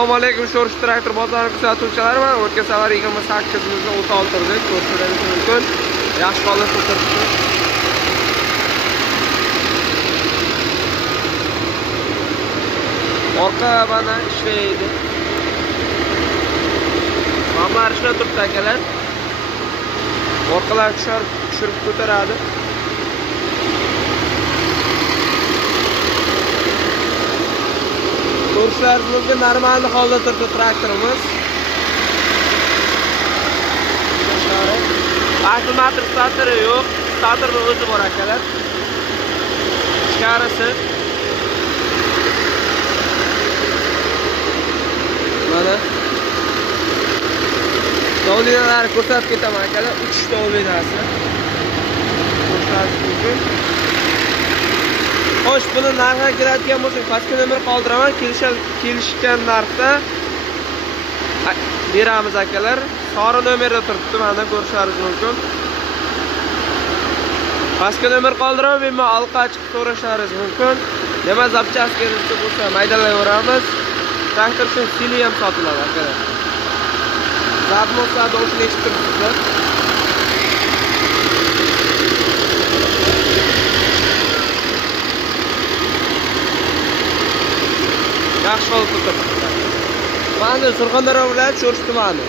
Assalomu alaykum, Sho'rish traktor bozorini kuzatuvchilari. Mana o'tgan safar 28-mizda o't oltirdik. Ko'rishingiz mumkin. Yaxshi holatda turibdi. Orqa mana ishlaydi. Mamlar ishlab turibdi akalar. Orqalar tushirib ko'taradi. Ko'rishlaringiz mumkin, normal holda turibdi traktorimiz. Akkumulyator starteri yo'q, starterning o'zi bor akalar. Ichkarisi. Mana. Davlinalarni ko'rsatib ketaman akalar, 3 ta davlinasi. Ko'rishlaringiz mumkin. Xo'sh, buni narxiga keladigan bo'lsak, pastki nomer qoldiraman. Kelishgan narxda beramiz akalar. Sori nomerda turibdi, mana ko'rishlaringiz mumkin. Pastki nomer qoldiraman, bemalol aloqa chiqib so'rashlaringiz mumkin. Nima zapchast kerakli bo'lsa, maydalayveramiz. Traktor uchun sili ham sotiladi akalar. Zabmoslarda o'shini eshitib turibsizlar. Yaxshi holatda turibdi. Mana Surxondaryo viloyati Sho'rish tumani.